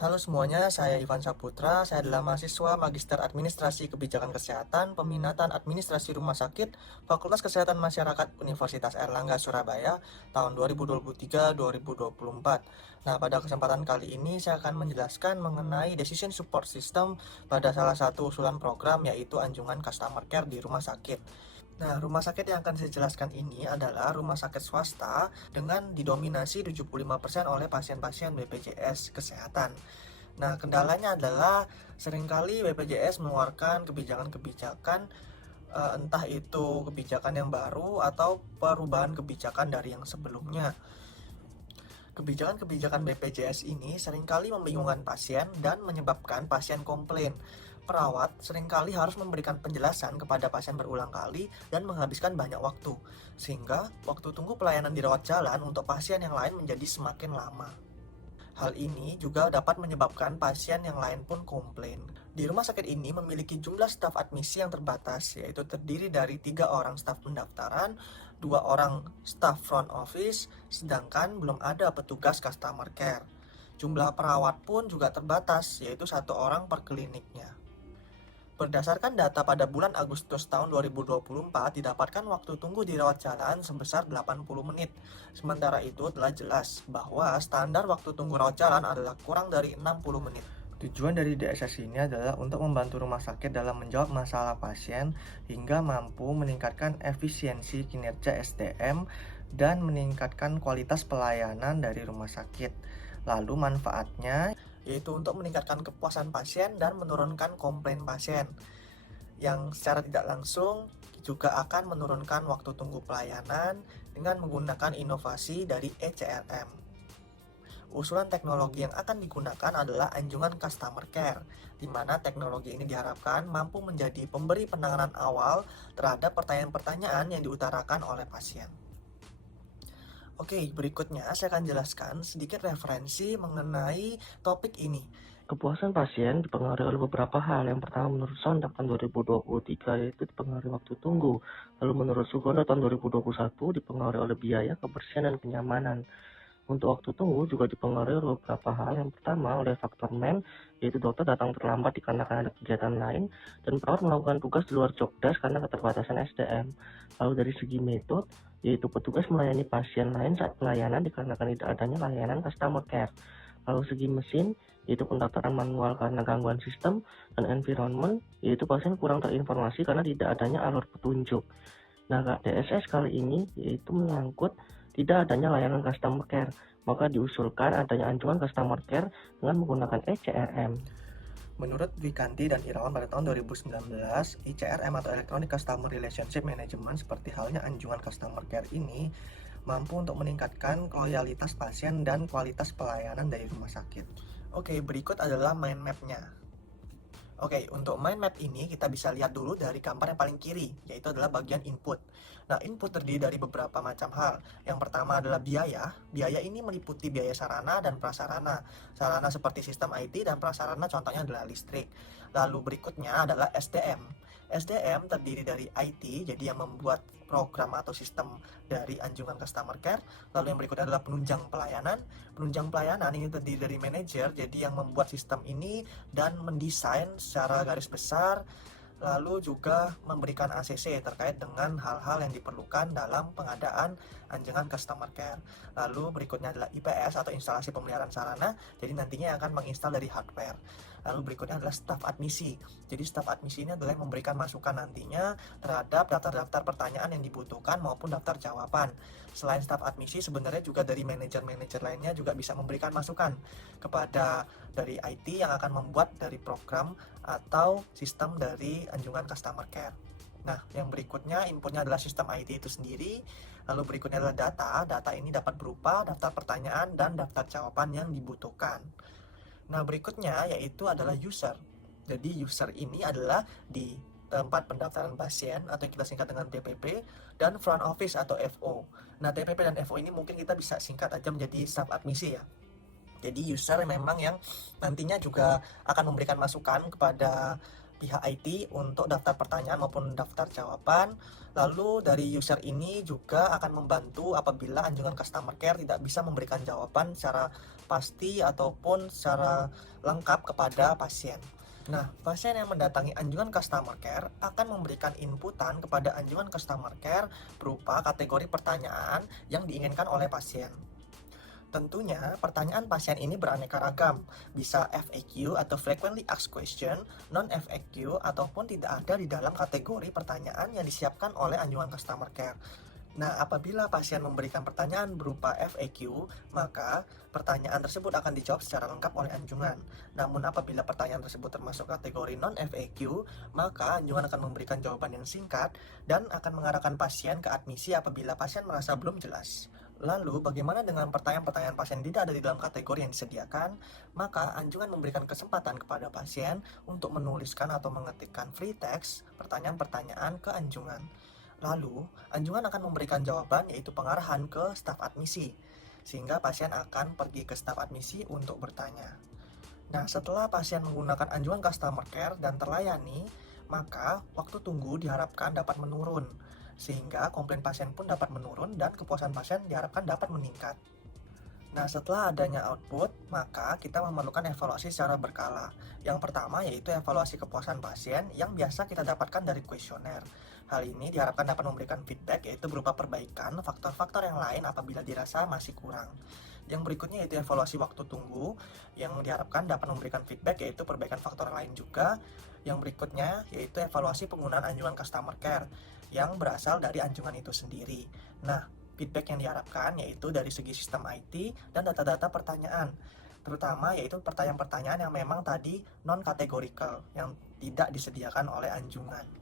Halo semuanya, saya Ivan Saputra. Saya adalah mahasiswa Magister Administrasi Kebijakan Kesehatan, Peminatan Administrasi Rumah Sakit, Fakultas Kesehatan Masyarakat Universitas Airlangga Surabaya tahun 2023-2024. Nah, pada kesempatan kali ini saya akan menjelaskan mengenai Decision Support System pada salah satu usulan program yaitu anjungan Customer Care di rumah sakit. Nah, rumah sakit yang akan saya jelaskan ini adalah rumah sakit swasta dengan didominasi 75% oleh pasien-pasien BPJS Kesehatan. Nah, kendalanya adalah seringkali BPJS mengeluarkan kebijakan-kebijakan entah itu kebijakan yang baru atau perubahan kebijakan dari yang sebelumnya. Kebijakan-kebijakan BPJS ini seringkali membingungkan pasien dan menyebabkan pasien komplain. Perawat seringkali harus memberikan penjelasan kepada pasien berulang kali dan menghabiskan banyak waktu, sehingga waktu tunggu pelayanan di rawat jalan untuk pasien yang lain menjadi semakin lama. Hal ini juga dapat menyebabkan pasien yang lain pun komplain. Di rumah sakit ini memiliki jumlah staf admisi yang terbatas, yaitu terdiri dari 3 orang staf pendaftaran, 2 orang staf front office, sedangkan belum ada petugas customer care. Jumlah perawat pun juga terbatas, yaitu 1 orang per kliniknya. Berdasarkan data pada bulan Agustus tahun 2024, didapatkan waktu tunggu di rawat jalan sebesar 80 menit. Sementara itu telah jelas bahwa standar waktu tunggu rawat jalan adalah kurang dari 60 menit. Tujuan dari DSS ini adalah untuk membantu rumah sakit dalam menjawab masalah pasien hingga mampu meningkatkan efisiensi kinerja SDM dan meningkatkan kualitas pelayanan dari rumah sakit. Lalu manfaatnya yaitu untuk meningkatkan kepuasan pasien dan menurunkan komplain pasien, yang secara tidak langsung juga akan menurunkan waktu tunggu pelayanan dengan menggunakan inovasi dari ECRM. Usulan teknologi yang akan digunakan adalah anjungan customer care, di mana teknologi ini diharapkan mampu menjadi pemberi penanganan awal terhadap pertanyaan-pertanyaan yang diutarakan oleh pasien. Oke, berikutnya saya akan jelaskan sedikit referensi mengenai topik ini. Kepuasan pasien dipengaruhi oleh beberapa hal. Yang pertama menurut Sondak tahun 2023 yaitu dipengaruhi waktu tunggu. Lalu menurut Sugondo tahun 2021 dipengaruhi oleh biaya, kebersihan, dan kenyamanan. Untuk waktu tunggu juga dipengaruhi oleh beberapa hal. Yang pertama oleh faktor men, yaitu dokter datang terlambat dikarenakan ada kegiatan lain, dan perawat melakukan tugas di luar job desk karena keterbatasan SDM. Lalu dari segi metode, yaitu petugas melayani pasien lain saat pelayanan dikarenakan tidak adanya layanan customer care. Lalu segi mesin, yaitu pendaftaran manual karena gangguan sistem, dan environment, yaitu pasien kurang terinformasi karena tidak adanya alur petunjuk. Nah, DSS kali ini yaitu menyangkut tidak adanya layanan customer care, maka diusulkan adanya anjungan customer care dengan menggunakan ECRM. Menurut Wikanti dan Irawan pada tahun 2019, ICRM atau Electronic Customer Relationship Management seperti halnya anjungan customer care ini mampu untuk meningkatkan loyalitas pasien dan kualitas pelayanan dari rumah sakit. Oke, berikut adalah mind map-nya. Oke, untuk mind map ini kita bisa lihat dulu dari gambar yang paling kiri, yaitu adalah bagian input. Nah, input terdiri dari beberapa macam hal. Yang pertama adalah biaya. Biaya ini meliputi biaya sarana dan prasarana. Sarana seperti sistem IT dan prasarana contohnya adalah listrik. Lalu berikutnya adalah SDM. SDM terdiri dari IT, jadi yang membuat program atau sistem dari anjungan customer care. Lalu yang berikutnya adalah penunjang pelayanan. Penunjang pelayanan ini terdiri dari manajer, jadi yang membuat sistem ini dan mendesain secara garis besar, lalu juga memberikan ACC terkait dengan hal-hal yang diperlukan dalam pengadaan anjungan customer care. Lalu berikutnya adalah IPS atau instalasi pemeliharaan sarana, jadi nantinya akan menginstal dari hardware. Lalu berikutnya adalah staf admisi. Jadi staf admisi ini adalah yang memberikan masukan nantinya terhadap daftar-daftar pertanyaan yang dibutuhkan maupun daftar jawaban. Selain staf admisi, sebenarnya juga dari manajer-manajer lainnya juga bisa memberikan masukan kepada dari IT yang akan membuat dari program atau sistem dari anjungan customer care. Nah, yang berikutnya inputnya adalah sistem IT itu sendiri. Lalu berikutnya adalah data. Data ini dapat berupa daftar pertanyaan dan daftar jawaban yang dibutuhkan. Nah, berikutnya yaitu adalah user. Jadi user ini adalah di tempat pendaftaran pasien atau yang kita singkat dengan TPP, dan front office atau FO. Nah, TPP dan FO ini mungkin kita bisa singkat aja menjadi staf admisi ya. Jadi user memang yang nantinya juga akan memberikan masukan kepada pihak IT untuk daftar pertanyaan maupun daftar jawaban. Lalu dari user ini juga akan membantu apabila anjungan customer care tidak bisa memberikan jawaban secara pasti ataupun secara lengkap kepada pasien. Nah, pasien yang mendatangi anjungan customer care akan memberikan inputan kepada anjungan customer care berupa kategori pertanyaan yang diinginkan oleh pasien. Tentunya, pertanyaan pasien ini beraneka ragam, bisa FAQ atau Frequently Asked Question, non-FAQ, ataupun tidak ada di dalam kategori pertanyaan yang disiapkan oleh anjungan customer care. Nah, apabila pasien memberikan pertanyaan berupa FAQ, maka pertanyaan tersebut akan dijawab secara lengkap oleh anjungan. Namun apabila pertanyaan tersebut termasuk kategori non-FAQ, maka anjungan akan memberikan jawaban yang singkat dan akan mengarahkan pasien ke admisi apabila pasien merasa belum jelas. Lalu, bagaimana dengan pertanyaan-pertanyaan pasien tidak ada di dalam kategori yang disediakan? Maka, anjungan memberikan kesempatan kepada pasien untuk menuliskan atau mengetikkan free text pertanyaan-pertanyaan ke anjungan. Lalu, anjungan akan memberikan jawaban yaitu pengarahan ke staf admisi, sehingga pasien akan pergi ke staf admisi untuk bertanya. Nah, setelah pasien menggunakan anjungan customer care dan terlayani, maka waktu tunggu diharapkan dapat menurun, sehingga komplain pasien pun dapat menurun dan kepuasan pasien diharapkan dapat meningkat. Nah, setelah adanya output, maka kita memerlukan evaluasi secara berkala. Yang pertama yaitu evaluasi kepuasan pasien yang biasa kita dapatkan dari kuesioner. Hal ini diharapkan dapat memberikan feedback yaitu berupa perbaikan faktor-faktor yang lain apabila dirasa masih kurang. Yang berikutnya yaitu evaluasi waktu tunggu yang diharapkan dapat memberikan feedback yaitu perbaikan faktor lain juga. Yang berikutnya yaitu evaluasi penggunaan anjungan customer care yang berasal dari anjungan itu sendiri. Nah, feedback yang diharapkan yaitu dari segi sistem IT dan data-data pertanyaan, terutama yaitu pertanyaan-pertanyaan yang memang tadi non-categorical, yang tidak disediakan oleh anjungan.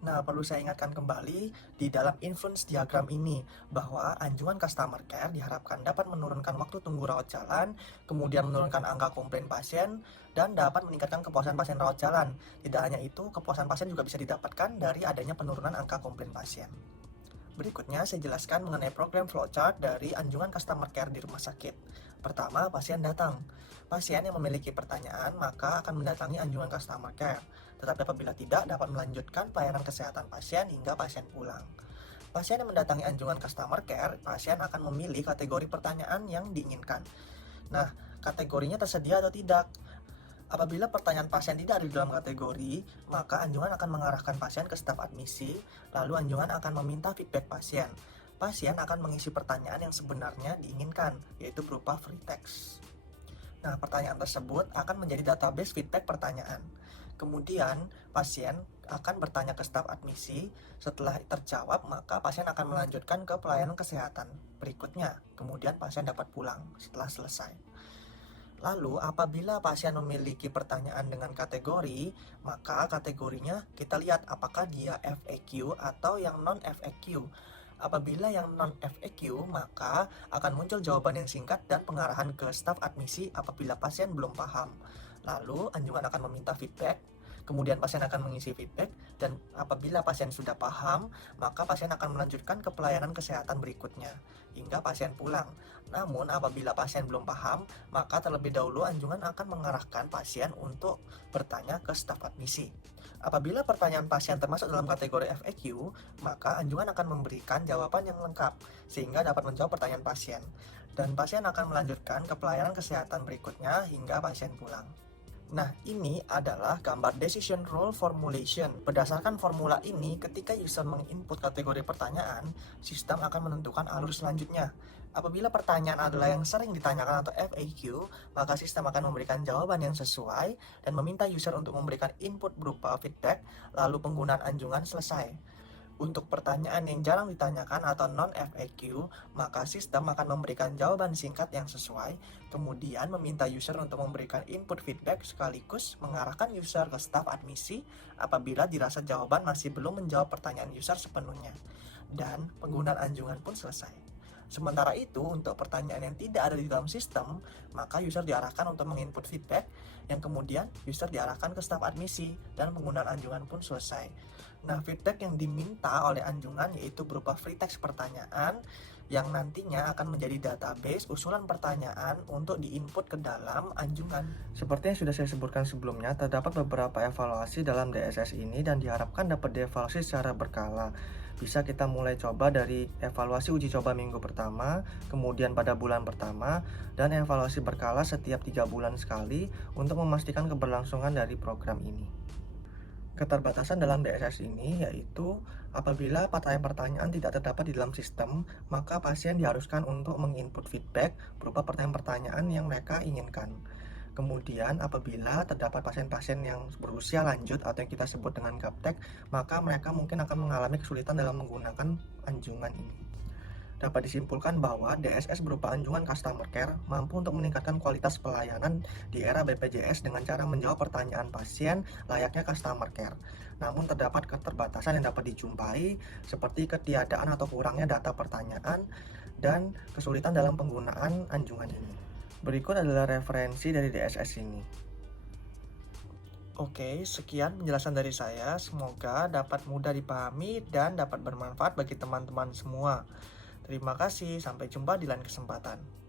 Nah, perlu saya ingatkan kembali di dalam influence diagram ini bahwa anjungan customer care diharapkan dapat menurunkan waktu tunggu rawat jalan, kemudian menurunkan angka komplain pasien, dan dapat meningkatkan kepuasan pasien rawat jalan. Tidak hanya itu, kepuasan pasien juga bisa didapatkan dari adanya penurunan angka komplain pasien. Berikutnya saya jelaskan mengenai program flowchart dari anjungan customer care di rumah sakit. Pertama, pasien datang. Pasien yang memiliki pertanyaan maka akan mendatangi anjungan customer care. Tetapi apabila tidak, dapat melanjutkan pelayanan kesehatan pasien hingga pasien pulang. Pasien yang mendatangi anjungan customer care, pasien akan memilih kategori pertanyaan yang diinginkan. Nah, kategorinya tersedia atau tidak? Apabila pertanyaan pasien tidak ada di dalam kategori, maka anjungan akan mengarahkan pasien ke staf admisi, lalu anjungan akan meminta feedback pasien. Pasien akan mengisi pertanyaan yang sebenarnya diinginkan, yaitu berupa free text. Nah, pertanyaan tersebut akan menjadi database feedback pertanyaan. Kemudian, pasien akan bertanya ke staf admisi. Setelah terjawab, maka pasien akan melanjutkan ke pelayanan kesehatan berikutnya. Kemudian pasien dapat pulang setelah selesai. Lalu, apabila pasien memiliki pertanyaan dengan kategori, maka kategorinya kita lihat apakah dia FAQ atau yang non-FAQ. Apabila yang non-FAQ, maka akan muncul jawaban yang singkat dan pengarahan ke staf admisi apabila pasien belum paham. Lalu, anjungan akan meminta feedback, kemudian pasien akan mengisi feedback, dan apabila pasien sudah paham, maka pasien akan melanjutkan ke pelayanan kesehatan berikutnya, hingga pasien pulang. Namun, apabila pasien belum paham, maka terlebih dahulu anjungan akan mengarahkan pasien untuk bertanya ke staf admisi. Apabila pertanyaan pasien termasuk dalam kategori FAQ, maka anjungan akan memberikan jawaban yang lengkap, sehingga dapat menjawab pertanyaan pasien. Dan pasien akan melanjutkan ke pelayanan kesehatan berikutnya hingga pasien pulang. Nah, ini adalah gambar decision rule formulation. Berdasarkan formula ini, ketika user menginput kategori pertanyaan, sistem akan menentukan alur selanjutnya. Apabila pertanyaan adalah yang sering ditanyakan atau FAQ, maka sistem akan memberikan jawaban yang sesuai dan meminta user untuk memberikan input berupa feedback, lalu penggunaan anjungan selesai. Untuk pertanyaan yang jarang ditanyakan atau non-FAQ, maka sistem akan memberikan jawaban singkat yang sesuai, kemudian meminta user untuk memberikan input feedback sekaligus mengarahkan user ke staf admisi apabila dirasa jawaban masih belum menjawab pertanyaan user sepenuhnya. Dan penggunaan anjungan pun selesai. Sementara itu, untuk pertanyaan yang tidak ada di dalam sistem, maka user diarahkan untuk menginput feedback, yang kemudian user diarahkan ke staf admisi, dan penggunaan anjungan pun selesai. Nah, feedback yang diminta oleh anjungan yaitu berupa free text pertanyaan, yang nantinya akan menjadi database usulan pertanyaan untuk diinput ke dalam anjungan. Seperti yang sudah saya sebutkan sebelumnya, terdapat beberapa evaluasi dalam DSS ini dan diharapkan dapat dievaluasi secara berkala. Bisa kita mulai coba dari evaluasi uji coba minggu pertama, kemudian pada bulan pertama, dan evaluasi berkala setiap 3 bulan sekali untuk memastikan keberlangsungan dari program ini. Keterbatasan dalam DSS ini yaitu apabila pertanyaan-pertanyaan tidak terdapat di dalam sistem, maka pasien diharuskan untuk menginput feedback berupa pertanyaan-pertanyaan yang mereka inginkan. Kemudian apabila terdapat pasien-pasien yang berusia lanjut atau yang kita sebut dengan gaptek, maka mereka mungkin akan mengalami kesulitan dalam menggunakan anjungan ini. Dapat disimpulkan bahwa DSS berupa anjungan customer care mampu untuk meningkatkan kualitas pelayanan di era BPJS dengan cara menjawab pertanyaan pasien layaknya customer care. Namun terdapat keterbatasan yang dapat dijumpai seperti ketiadaan atau kurangnya data pertanyaan dan kesulitan dalam penggunaan anjungan ini. Berikut adalah referensi dari DSS ini. Oke, sekian penjelasan dari saya. Semoga dapat mudah dipahami dan dapat bermanfaat bagi teman-teman semua. Terima kasih, sampai jumpa di lain kesempatan.